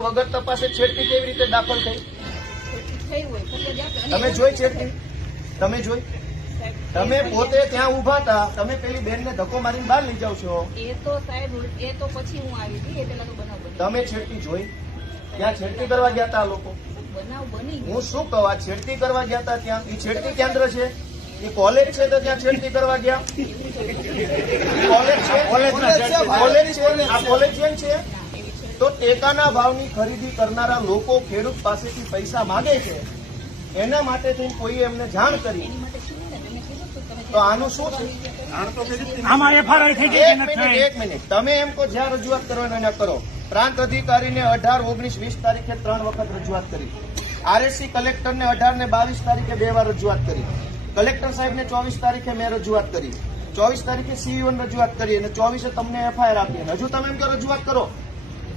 વગર તપાસે છેડતી કેવી રીતે દાખલ થઈ? તમે જોઈ છેડતી? તમે જોઈ? તમે પોતે ત્યાં ઉભા હતા, તમે પેલી બેનને ધક્કો મારીને બહાર લઈ જાવ છો. એ તો સાહેબ, એ તો પછી હું આવી હતી, એ પેલા તો બનાવ બન્યો. તમે છેડતી જોઈ? ત્યાં છેડતી કરવા ગયા હતા આ લોકો? બનાવ બની હું શું કહું, આ છેડતી કરવા ગયા હતા ત્યાં? એ છેડતી કેન્દ્ર છે, એ કોલેજ છે, તો ત્યાં છેડતી કરવા ગયા? કોલેજ છે, આ કોલેજિયન છે. તો ટેકાના ભાવની ખરીદી કરનારા લોકો ખેડૂત પાસેથી પૈસા માંગે છે, એના માટે કોઈ એમને જાણ કરી, તો આનું શું છે? એક મિનિટ, તમે એમ કહો જ્યાં રજૂઆત કરવાની એને કરો. પ્રાંત અધિકારીને 18, 19, 20 તારીખે 3 વખત રજૂઆત કરી. આરએસસી કલેક્ટરને 18 ને 22 તારીખે 2 વાર રજૂઆત કરી. કલેક્ટર સાહેબને 24 તારીખે મેં રજૂઆત કરી. 24 તારીખે સીઈઓને રજૂઆત કરી અને 24 તમને એફઆઈઆર આપી. હજુ તમે એમ કહો રજૂઆત કરો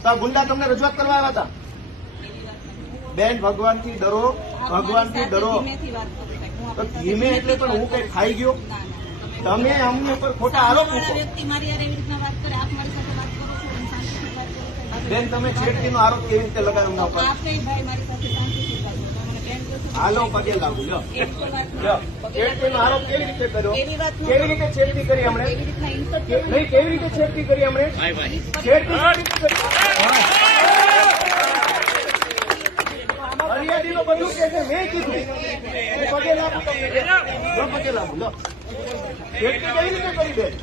તો આ ગુંડા તમને રજૂઆત કરવા આવ્યા હતા? બેન, ભગવાનથી ડરો, ભગવાનથી ડરો. તો ધીમે એટલે પણ હું કઈ ખાઈ ગયો? તમે અમને પર ખોટા આરોપ મૂકો. બેન, તમે છેડતીનો આરોપ કેવી રીતે લગાવ્યો એમના ઉપર? હાલો, પગે લાગુ. લો, છેડતીનો આરોપ કેવી રીતે કર્યો? કેવી રીતે છેડતી કરી હમણે? નહીં, કેવી રીતે છેડતી કરી હમણે? ફરિયાદીનો બધું કે છે, મેં કીધું પગે લાગુ. પગે લાગુ. લો, છેડતી કેવી રીતે કરી? બેન,